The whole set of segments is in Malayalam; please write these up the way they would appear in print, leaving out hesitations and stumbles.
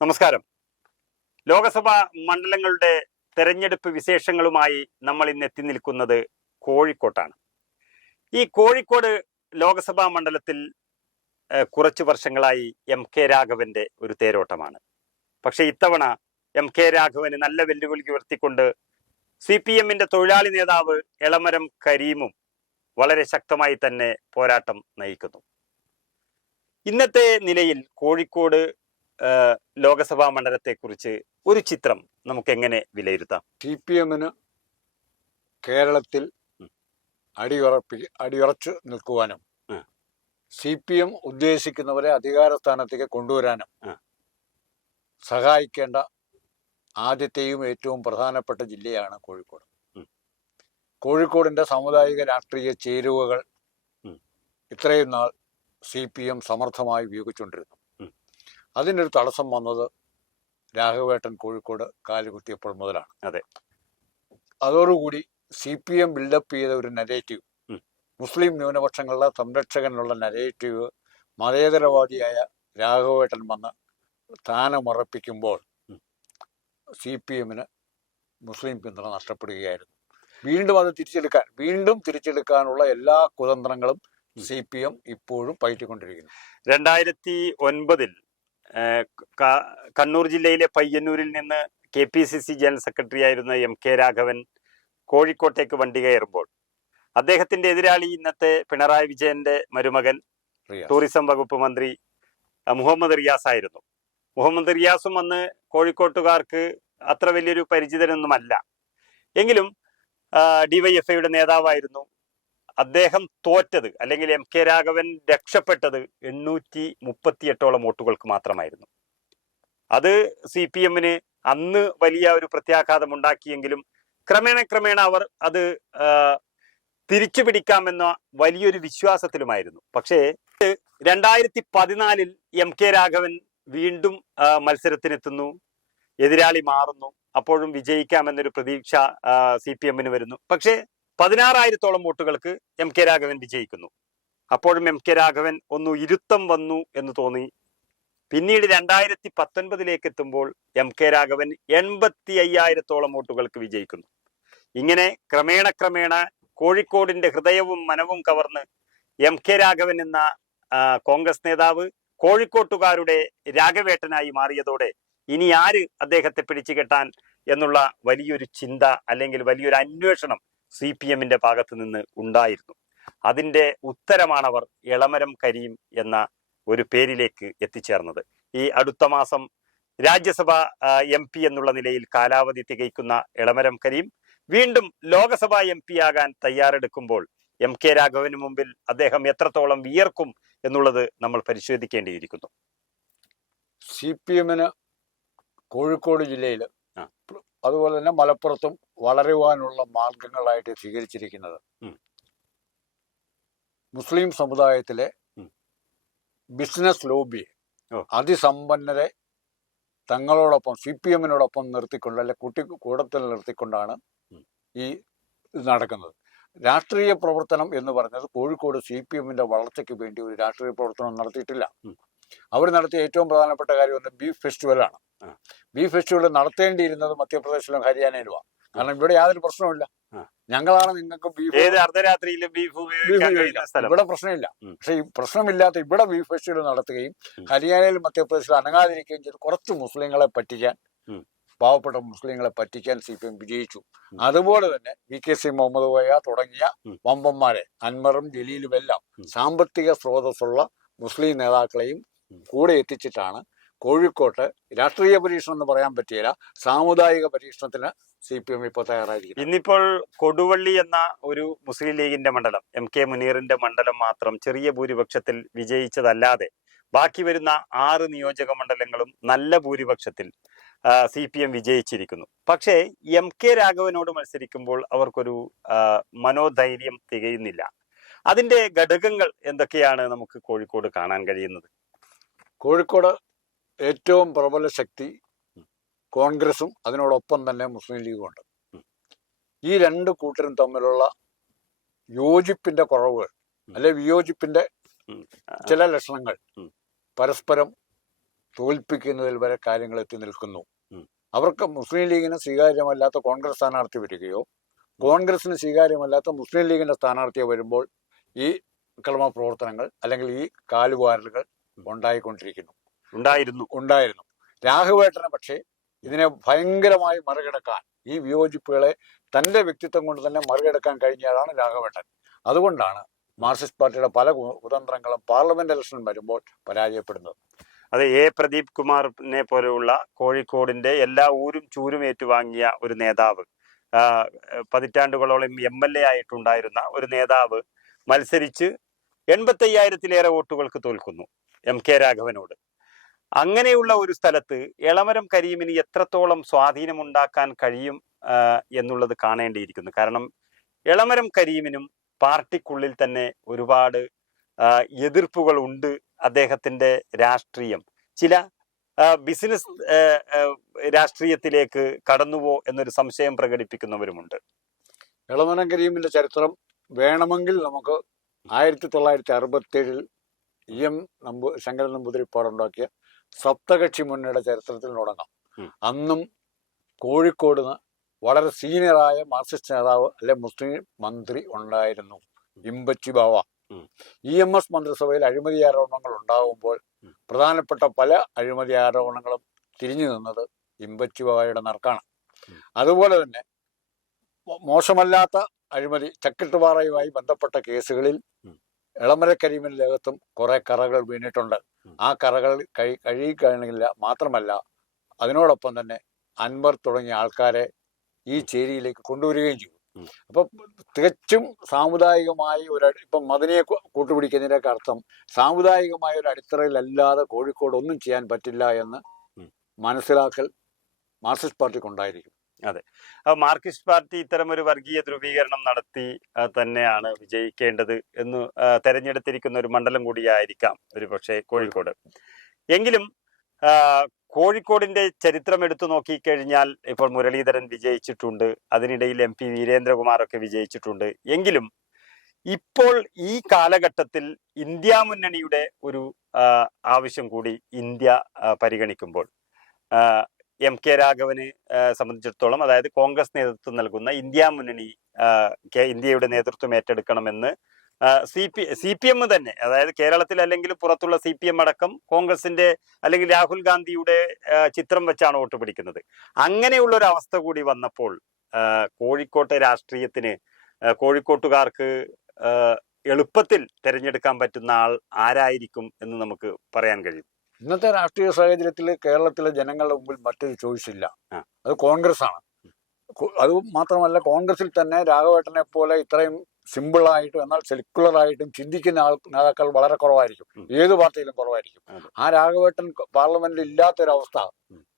നമസ്കാരം. ലോകസഭാ മണ്ഡലങ്ങളുടെ തെരഞ്ഞെടുപ്പ് വിശേഷങ്ങളുമായി നമ്മൾ ഇന്ന് എത്തി നിൽക്കുന്നത് കോഴിക്കോട്ടാണ്. ഈ കോഴിക്കോട് ലോകസഭാ മണ്ഡലത്തിൽ കുറച്ചു വർഷങ്ങളായി MK രാഘവന്റെ ഒരു തേരോട്ടമാണ്. പക്ഷെ ഇത്തവണ MK രാഘവന് നല്ല വെല്ലുവിളി ഉയർത്തിക്കൊണ്ട് CPM-ന്റെ തൊഴിലാളി നേതാവ് എളമരം കരീമും വളരെ ശക്തമായി തന്നെ പോരാട്ടം നയിക്കുന്നു. ഇന്നത്തെ നിലയിൽ കോഴിക്കോട് ലോകസഭാ മണ്ഡലത്തെക്കുറിച്ച് ഒരു ചിത്രം നമുക്ക് എങ്ങനെ വിലയിരുത്താം? CPM-ന് കേരളത്തിൽ അടിയുറച്ചു നിൽക്കുവാനും CPM ഉദ്ദേശിക്കുന്നവരെ അധികാര സ്ഥാനത്തേക്ക് കൊണ്ടുവരാനും സഹായിക്കേണ്ട ആദ്യത്തെയും ഏറ്റവും പ്രധാനപ്പെട്ട ജില്ലയാണ് കോഴിക്കോട്. കോഴിക്കോടിന്റെ സാമുദായിക രാഷ്ട്രീയ ചേരുവകൾ ഇത്രയും നാൾ CPM സമർത്ഥമായി ഉപയോഗിച്ചുകൊണ്ടിരുന്നു. അതിനൊരു തടസ്സം വന്നത് രാഘവേട്ടൻ കോഴിക്കോട് കാലുകുത്തിയപ്പോൾ മുതലാണ്. അതെ, അതോടുകൂടി CPM ബിൽഡപ്പ് ചെയ്ത ഒരു നരേറ്റീവ്, മുസ്ലിം ന്യൂനപക്ഷങ്ങളുടെ സംരക്ഷകനുള്ള നരേറ്റീവ് മതേതരവാദിയായ രാഘവേട്ടൻ വന്ന് സ്ഥാനമുറപ്പിക്കുമ്പോൾ CPM-ന് മുസ്ലിം പിന്തുണ നഷ്ടപ്പെടുകയായിരുന്നു. വീണ്ടും തിരിച്ചെടുക്കാനുള്ള എല്ലാ കുതന്ത്രങ്ങളും CPM ഇപ്പോഴും പയറ്റിക്കൊണ്ടിരിക്കുന്നു. 2009 കണ്ണൂർ ജില്ലയിലെ പയ്യന്നൂരിൽ നിന്ന് KPCC ജനറൽ സെക്രട്ടറി ആയിരുന്ന MK രാഘവൻ കോഴിക്കോട്ടേക്ക് വണ്ടി കയറുമ്പോൾ അദ്ദേഹത്തിന്റെ എതിരാളി ഇന്നത്തെ പിണറായി വിജയന്റെ മരുമകൻ ടൂറിസം വകുപ്പ് മന്ത്രി മുഹമ്മദ് റിയാസ് ആയിരുന്നു. മുഹമ്മദ് റിയാസും അന്ന് കോഴിക്കോട്ടുകാർക്ക് അത്ര വലിയൊരു പരിചിതനൊന്നുമല്ല. എങ്കിലും DYFIയുടെ നേതാവായിരുന്നു. അദ്ദേഹം തോറ്റത്, അല്ലെങ്കിൽ MK രാഘവൻ രക്ഷപ്പെട്ടത് 838ഓളം വോട്ടുകൾക്ക് മാത്രമായിരുന്നു. അത് CPM-ന് അന്ന് വലിയ ഒരു പ്രത്യാഘാതം ഉണ്ടാക്കിയെങ്കിലും ക്രമേണ അവർ അത് തിരിച്ചു പിടിക്കാമെന്ന വലിയൊരു വിശ്വാസത്തിലുമായിരുന്നു. പക്ഷേ 2014 MK രാഘവൻ വീണ്ടും മത്സരത്തിനെത്തുന്നു, എതിരാളി മാറുന്നു. അപ്പോഴും വിജയിക്കാമെന്നൊരു പ്രതീക്ഷ CPM-ന് വരുന്നു. പക്ഷേ 16,000ഓളം വോട്ടുകൾക്ക് MK രാഘവൻ വിജയിക്കുന്നു. അപ്പോഴും MK രാഘവൻ ഒന്ന് ഇരുത്തം വന്നു എന്ന് തോന്നി. പിന്നീട് 2019 എത്തുമ്പോൾ MK രാഘവൻ 85,000ഓളം വോട്ടുകൾക്ക് വിജയിക്കുന്നു. ഇങ്ങനെ ക്രമേണ കോഴിക്കോടിന്റെ ഹൃദയവും മനവും കവർന്ന് MK രാഘവൻ എന്ന കോൺഗ്രസ് നേതാവ് കോഴിക്കോട്ടുകാരുടെ രാഘവേട്ടനായി മാറിയതോടെ ഇനി ആര് അദ്ദേഹത്തെ പിടിച്ചുകെട്ടാൻ എന്നുള്ള വലിയൊരു ചിന്ത, അല്ലെങ്കിൽ വലിയൊരു അന്വേഷണം CPM-ന്റെ ഭാഗത്ത് നിന്ന് ഉണ്ടായിരുന്നു. അതിന്റെ ഉത്തരമാണവർ എളമരം കരീം എന്ന ഒരു പേരിലേക്ക് എത്തിച്ചേർന്നത്. ഈ അടുത്ത മാസം രാജ്യസഭ MP എന്നുള്ള നിലയിൽ കാലാവധി തികയ്ക്കുന്ന എളമരം കരീം വീണ്ടും ലോകസഭാ MP ആകാൻ തയ്യാറെടുക്കുമ്പോൾ MK രാഘവന് മുമ്പിൽ അദ്ദേഹം എത്രത്തോളം വിയർക്കും എന്നുള്ളത് നമ്മൾ പരിശോധിക്കേണ്ടിയിരിക്കുന്നു. CPM-ന് കോഴിക്കോട് ജില്ലയിൽ അതുപോലെ തന്നെ മലപ്പുറത്തും വളരുവാനുള്ള മാർഗങ്ങളായിട്ട് സ്വീകരിച്ചിരിക്കുന്നത് മുസ്ലിം സമുദായത്തിലെ ബിസിനസ് ലോബിയെ, അതിസമ്പന്നരെ തങ്ങളോടൊപ്പം CPM-നോടൊപ്പം നിർത്തിക്കൊണ്ട്, അല്ലെ കൂടത്തിൽ നിർത്തിക്കൊണ്ടാണ് ഈ ഇത് നടക്കുന്നത്. രാഷ്ട്രീയ പ്രവർത്തനം എന്ന് പറഞ്ഞത് കോഴിക്കോട് CPM-ന്റെ വളർച്ചയ്ക്ക് വേണ്ടി ഒരു രാഷ്ട്രീയ പ്രവർത്തനം നടത്തിയിട്ടില്ല. അവർ നടത്തിയ ഏറ്റവും പ്രധാനപ്പെട്ട കാര്യം ഒന്ന് ബീഫ് ഫെസ്റ്റിവലാണ്. ബീഫ് ഫെസ്റ്റിവൽ നടത്തേണ്ടിയിരുന്നത് മധ്യപ്രദേശിലും ഹരിയാനയിലുമാണ്. കാരണം ഇവിടെ യാതൊരു പ്രശ്നവുമില്ല. ഞങ്ങളാണ് നിങ്ങൾക്ക് ഇവിടെ പ്രശ്നമില്ല. പക്ഷെ ഈ പ്രശ്നമില്ലാത്ത ഇവിടെ ബീഫ് ഫെസ്റ്റിവൽ നടത്തുകയും ഹരിയാനയിലും മധ്യപ്രദേശിലും അനങ്ങാതിരിക്കുകയും ചെയ്ത് കുറച്ച് മുസ്ലിങ്ങളെ പറ്റിക്കാൻ, പാവപ്പെട്ട മുസ്ലിങ്ങളെ പറ്റിക്കാൻ CPM വിജയിച്ചു. അതുപോലെ തന്നെ VKC മുഹമ്മദ് കോയ തുടങ്ങിയ വമ്പന്മാരെ, അൻവറും ജലീലും എല്ലാം സാമ്പത്തിക സ്രോതസ്സുള്ള മുസ്ലിം നേതാക്കളെയും കൂടെ എത്തിച്ചിട്ടാണ് കോഴിക്കോട്ട് രാഷ്ട്രീയ പരീക്ഷണം എന്ന് പറയാൻ പറ്റിയില്ല, സാമുദായിക പരീക്ഷണത്തിന് CPM ഇപ്പോൾ തയ്യാറായിരിക്കും. ഇന്നിപ്പോൾ കൊടുവള്ളി എന്ന ഒരു മുസ്ലിം ലീഗിന്റെ മണ്ഡലം, MK മുനീറിന്റെ മണ്ഡലം മാത്രം ചെറിയ ഭൂരിപക്ഷത്തിൽ വിജയിച്ചതല്ലാതെ ബാക്കി വരുന്ന 6 നിയോജക മണ്ഡലങ്ങളും നല്ല ഭൂരിപക്ഷത്തിൽ CPM വിജയിച്ചിരിക്കുന്നു. പക്ഷേ MK രാഘവനോട് മത്സരിക്കുമ്പോൾ അവർക്കൊരു മനോധൈര്യം തികയുന്നില്ല. അതിന്റെ ഘടകങ്ങൾ എന്തൊക്കെയാണ് നമുക്ക് കോഴിക്കോട് കാണാൻ കഴിയുന്നത്? കോഴിക്കോട് ഏറ്റവും പ്രബല ശക്തി കോൺഗ്രസും അതിനോടൊപ്പം തന്നെ മുസ്ലിം ലീഗും ഉണ്ട്. ഈ രണ്ട് കൂട്ടരും തമ്മിലുള്ള യോജിപ്പിന്റെ കുറവുകൾ, അല്ലെ വിയോജിപ്പിന്റെ ചില ലക്ഷണങ്ങൾ പരസ്പരം തോൽപ്പിക്കുന്നതിൽ വരെ കാര്യങ്ങൾ എത്തി നിൽക്കുന്നു. അവർക്ക് മുസ്ലിം ലീഗിന് സ്വീകാര്യമല്ലാത്ത കോൺഗ്രസ് സ്ഥാനാർത്ഥി വരികയോ കോൺഗ്രസിന് സ്വീകാര്യമല്ലാത്ത മുസ്ലിം ലീഗിന്റെ സ്ഥാനാർത്ഥിയോ വരുമ്പോൾ ഈ അക്രമ പ്രവർത്തനങ്ങൾ അല്ലെങ്കിൽ ഈ കാലുവാരലുകൾ ഉണ്ടായിരുന്നു. രാഘവേട്ടനെ പക്ഷേ ഇതിനെ ഭയങ്കരമായി മറികടക്കാൻ, ഈ വിയോജിപ്പുകളെ തന്റെ വ്യക്തിത്വം കൊണ്ട് തന്നെ മറികടക്കാൻ കഴിഞ്ഞതാണ് രാഘവേട്ടൻ. അതുകൊണ്ടാണ് മാർക്സിസ്റ്റ് പാർട്ടിയുടെ പല കുതന്ത്രങ്ങളും പാർലമെന്റ് ഇലക്ഷൻ വരുമ്പോൾ പരാജയപ്പെടുന്നത്. അത് എ പ്രദീപ് കുമാറിനെ പോലെയുള്ള കോഴിക്കോടിന്റെ എല്ലാ ഊരും ചൂരും ഏറ്റുവാങ്ങിയ ഒരു നേതാവ്, പതിറ്റാണ്ടുകളോളം MLA ആയിട്ടുണ്ടായിരുന്ന ഒരു നേതാവ് മത്സരിച്ച് 85,000-ലേറെ വോട്ടുകൾക്ക് തോൽക്കുന്നു MK രാഘവനോട്. അങ്ങനെയുള്ള ഒരു സ്ഥലത്ത് എളമരം കരീമിന് എത്രത്തോളം സ്വാധീനമുണ്ടാക്കാൻ കഴിയും എന്നുള്ളത് കാണേണ്ടിയിരിക്കുന്നു. കാരണം എളമരം കരീമിനും പാർട്ടിക്കുള്ളിൽ തന്നെ ഒരുപാട് എതിർപ്പുകൾ ഉണ്ട്. അദ്ദേഹത്തിന്റെ രാഷ്ട്രീയം ചില ബിസിനസ് രാഷ്ട്രീയത്തിലേക്ക് കടന്നുവോ എന്നൊരു സംശയം പ്രകടിപ്പിക്കുന്നവരുമുണ്ട്. എളമരം കരീമിന്റെ ചരിത്രം വേണമെങ്കിൽ നമുക്ക് 1967 ശങ്കരൻ നമ്പൂതിരിപ്പാടുണ്ടാക്കിയ സപ്തകക്ഷി മുന്നണിയുടെ ചരിത്രത്തിൽ തുടങ്ങാം. അന്നും കോഴിക്കോട് വളരെ സീനിയറായ മാർക്സിസ്റ്റ് നേതാവ് അല്ലെ മുസ്ലിം മന്ത്രി ഉണ്ടായിരുന്നു, ഇമ്പച്ചി ബാവ. EMS മന്ത്രിസഭയിൽ അഴിമതി ആരോപണങ്ങൾ ഉണ്ടാകുമ്പോൾ പ്രധാനപ്പെട്ട പല അഴിമതി ആരോപണങ്ങളും തിരിഞ്ഞു നിന്നത് ഇമ്പച്ചി ബാവയുടെ നറുക്കാണ്. അതുപോലെ തന്നെ മോശമല്ലാത്ത അഴിമതി ചക്കിട്ടുപാറയുമായി ബന്ധപ്പെട്ട കേസുകളിൽ എളമരം കരീമിന്റെ ദേഹത്തും കുറെ കറകൾ വീണിട്ടുണ്ട്. ആ കറകൾ കഴുകിക്കഴിഞ്ഞില്ല. മാത്രമല്ല അതിനോടൊപ്പം തന്നെ അൻവർ തുടങ്ങിയ ആൾക്കാരെ ഈ ചേരിയിലേക്ക് കൊണ്ടുവരികയും ചെയ്തു. അപ്പൊ തികച്ചും സാമുദായികമായി ഇപ്പം മദനിയെ കൂട്ടുപിടിക്കുന്നതിനൊക്കെ അർത്ഥം സാമുദായികമായ ഒരു അടിത്തറയിലല്ലാതെ കോഴിക്കോട് ഒന്നും ചെയ്യാൻ പറ്റില്ല എന്ന് മനസ്സിലാക്കൽ മാർക്സിസ്റ്റ് പാർട്ടിക്ക് ഉണ്ടായിരിക്കും. അതെ, മാർക്സിസ്റ്റ് പാർട്ടി ഇത്തരം ഒരു വർഗീയ ധ്രുവീകരണം നടത്തി തന്നെയാണ് വിജയിക്കേണ്ടത് എന്ന് തെരഞ്ഞെടുത്തിരിക്കുന്ന ഒരു മണ്ഡലം കൂടിയായിരിക്കാം ഒരു പക്ഷേ കോഴിക്കോട്. എങ്കിലും കോഴിക്കോടിന്റെ ചരിത്രം എടുത്തു നോക്കിക്കഴിഞ്ഞാൽ ഇപ്പോൾ മുരളീധരൻ വിജയിച്ചിട്ടുണ്ട്, അതിനിടയിൽ MP വീരേന്ദ്രകുമാറൊക്കെ വിജയിച്ചിട്ടുണ്ട്. എങ്കിലും ഇപ്പോൾ ഈ കാലഘട്ടത്തിൽ ഇന്ത്യ മുന്നണിയുടെ ഒരു ആവശ്യം കൂടി ഇന്ത്യ പരിഗണിക്കുമ്പോൾ MK രാഘവന് സംബന്ധിച്ചിടത്തോളം, അതായത് കോൺഗ്രസ് നേതൃത്വം നൽകുന്ന ഇന്ത്യ മുന്നണി ഇന്ത്യയുടെ നേതൃത്വം ഏറ്റെടുക്കണമെന്ന് CPM തന്നെ, അതായത് കേരളത്തിൽ അല്ലെങ്കിൽ പുറത്തുള്ള CPM അടക്കം കോൺഗ്രസിന്റെ അല്ലെങ്കിൽ രാഹുൽ ഗാന്ധിയുടെ ചിത്രം വെച്ചാണ് വോട്ട് പിടിക്കുന്നത്. അങ്ങനെയുള്ള ഒരു അവസ്ഥ കൂടി വന്നപ്പോൾ കോഴിക്കോട്ടെ രാഷ്ട്രീയത്തിന് കോഴിക്കോട്ടുകാർക്ക് എളുപ്പത്തിൽ തിരഞ്ഞെടുക്കാൻ പറ്റുന്ന ആൾ ആരായിരിക്കും എന്ന് നമുക്ക് പറയാൻ കഴിയും. ഇന്നത്തെ രാഷ്ട്രീയ സാഹചര്യത്തിൽ കേരളത്തിലെ ജനങ്ങളുടെ മുമ്പിൽ മറ്റൊരു ചോയ്സ് ഇല്ല, അത് കോൺഗ്രസ് ആണ്. അത് മാത്രമല്ല കോൺഗ്രസിൽ തന്നെ രാഘവേട്ടനെ പോലെ ഇത്രയും സിമ്പിളായിട്ടും എന്നാൽ സെക്യുലറായിട്ടും ചിന്തിക്കുന്ന നേതാക്കൾ വളരെ കുറവായിരിക്കും, ഏത് പാർട്ടിയിലും കുറവായിരിക്കും. ആ രാഘവേട്ടൻ പാർലമെന്റിൽ ഇല്ലാത്തൊരവസ്ഥ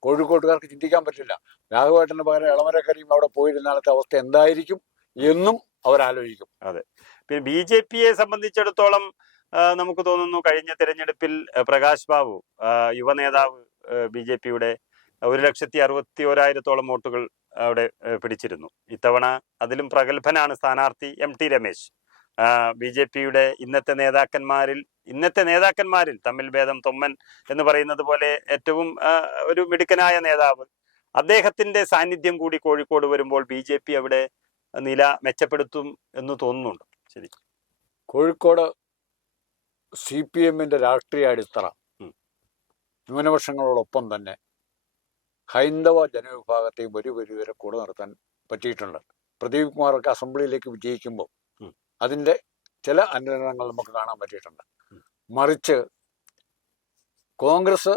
കോഴിക്കോട്ടുകാർക്ക് ചിന്തിക്കാൻ പറ്റില്ല. രാഘവേട്ടന് പകരം എളമരം കരീം അവിടെ പോയിരുന്നാലത്തെ അവസ്ഥ എന്തായിരിക്കും എന്നും അവരാലോചിക്കും. അതെ, പിന്നെ BJPയെ സംബന്ധിച്ചിടത്തോളം നമുക്ക് തോന്നുന്നു കഴിഞ്ഞ തിരഞ്ഞെടുപ്പിൽ പ്രകാശ് ബാബു യുവനേതാവ് BJPയുടെ 1,61,000 വോട്ടുകൾ അവിടെ പിടിച്ചിരുന്നു. ഇത്തവണ അതിലും പ്രഗത്ഭനാണ് സ്ഥാനാർത്ഥി MT രമേശ്. BJPയുടെ ഇന്നത്തെ നേതാക്കന്മാരിൽ തമ്മിൽ ഭേദം തൊമ്മൻ എന്ന് പറയുന്നത് പോലെ ഏറ്റവും ഒരു മിടുക്കനായ നേതാവ്. അദ്ദേഹത്തിന്റെ സാന്നിധ്യം കൂടി കോഴിക്കോട് വരുമ്പോൾ BJP അവിടെ നില മെച്ചപ്പെടുത്തും എന്ന് തോന്നുന്നുണ്ട്. ശരി, കോഴിക്കോട് CPMന്റെ രാഷ്ട്രീയ അടിത്തറ ന്യൂനപക്ഷങ്ങളോടൊപ്പം തന്നെ ഹൈന്ദവ ജനവിഭാഗത്തെയും ഒരു പരിവരെ കൂടെ നിർത്താൻ പറ്റിയിട്ടുണ്ട്. പ്രദീപ് കുമാറൊക്കെ അസംബ്ലിയിലേക്ക് വിജയിക്കുമ്പോൾ അതിൻ്റെ ചില അനുരണങ്ങൾ നമുക്ക് കാണാൻ പറ്റിയിട്ടുണ്ട്. മറിച്ച് കോൺഗ്രസ്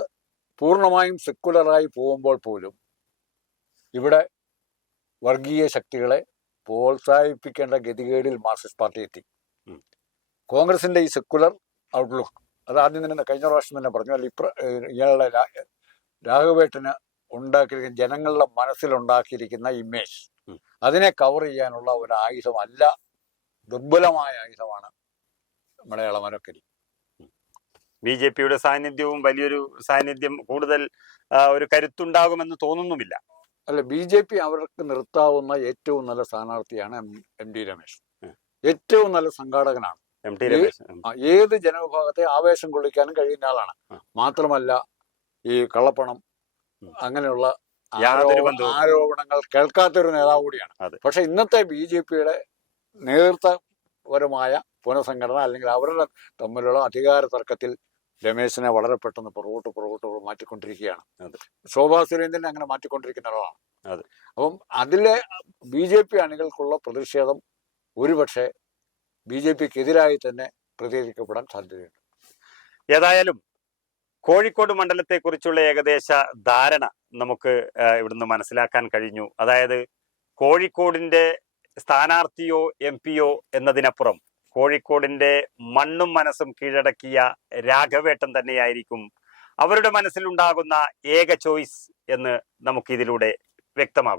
പൂർണ്ണമായും സെക്കുലറായി പോകുമ്പോൾ പോലും ഇവിടെ വർഗീയ ശക്തികളെ പ്രോത്സാഹിപ്പിക്കേണ്ട ഗതികേടിൽ മാർക്സിസ്റ്റ് പാർട്ടി എത്തി. കോൺഗ്രസിന്റെ ഈ സെക്കുലർ ഔട്ട്ലുക്ക് അത് ആദ്യം തന്നെ കഴിഞ്ഞ പ്രാവശ്യം തന്നെ പറഞ്ഞു, അല്ല ഇയാളുടെ രാഘവേട്ടന് ഉണ്ടാക്കിയിരിക്കുന്ന ജനങ്ങളുടെ മനസ്സിലുണ്ടാക്കിയിരിക്കുന്ന ഇമേജ് അതിനെ കവർ ചെയ്യാനുള്ള ഒരു ആയുധമല്ല, ദുർബലമായ ആയുധമാണ് നമ്മുടെ എളമരം കരീം. BJPയുടെ സാന്നിധ്യവും വലിയൊരു സാന്നിധ്യം കൂടുതൽ ഒരു കരുത്തുണ്ടാകുമെന്ന് തോന്നുന്നുമില്ല. അല്ല, BJP അവർക്ക് നിർത്താവുന്ന ഏറ്റവും നല്ല സ്ഥാനാർത്ഥിയാണ് MT രമേശ്. ഏറ്റവും നല്ല സംഘാടകനാണ് MT രമേശ്. ഏത് ജനവിഭാഗത്തെ ആവേശം കൊള്ളിക്കാനും കഴിയുന്ന ആളാണ്. മാത്രമല്ല ഈ കള്ളപ്പണം അങ്ങനെയുള്ള യാതൊരു ബന്ധവും ആരോപണങ്ങൾ കേൾക്കാത്തൊരു നേതാവ് കൂടിയാണ്. അതെ. പക്ഷെ ഇന്നത്തെ BJP-യുടെ നേതൃത്വപരമായ പുനഃസംഘടന അല്ലെങ്കിൽ അവരുടെ തമ്മിലുള്ള അധികാര തർക്കത്തിൽ രമേശിനെ വളരെ പെട്ടെന്ന് പുറകോട്ട് മാറ്റിക്കൊണ്ടിരിക്കുകയാണ്. ശോഭാ സുരേന്ദ്രനെ അങ്ങനെ മാറ്റിക്കൊണ്ടിരിക്കുന്ന ഒരാളാണ്. അപ്പം അതിലെ BJP അണികൾക്കുള്ള പ്രതിഷേധം ഒരുപക്ഷെ BJP-ക്കെതിരായി തന്നെ പ്രതികരിക്കപ്പെടാൻ സാധ്യതയുണ്ട്. ഏതായാലും കോഴിക്കോട് മണ്ഡലത്തെക്കുറിച്ചുള്ള ഏകദേശ ധാരണ നമുക്ക് ഇവിടുന്ന് മനസ്സിലാക്കാൻ കഴിഞ്ഞു. അതായത് കോഴിക്കോടിന്റെ സ്ഥാനാർത്ഥിയോ MP-യോ എന്നതിനപ്പുറം കോഴിക്കോടിന്റെ മണ്ണും മനസ്സും കീഴടക്കിയ രാഘവേട്ടൻ തന്നെയായിരിക്കും അവരുടെ മനസ്സിലുണ്ടാകുന്ന ഏക ചോയ്സ് എന്ന് നമുക്കിതിലൂടെ വ്യക്തമാകും.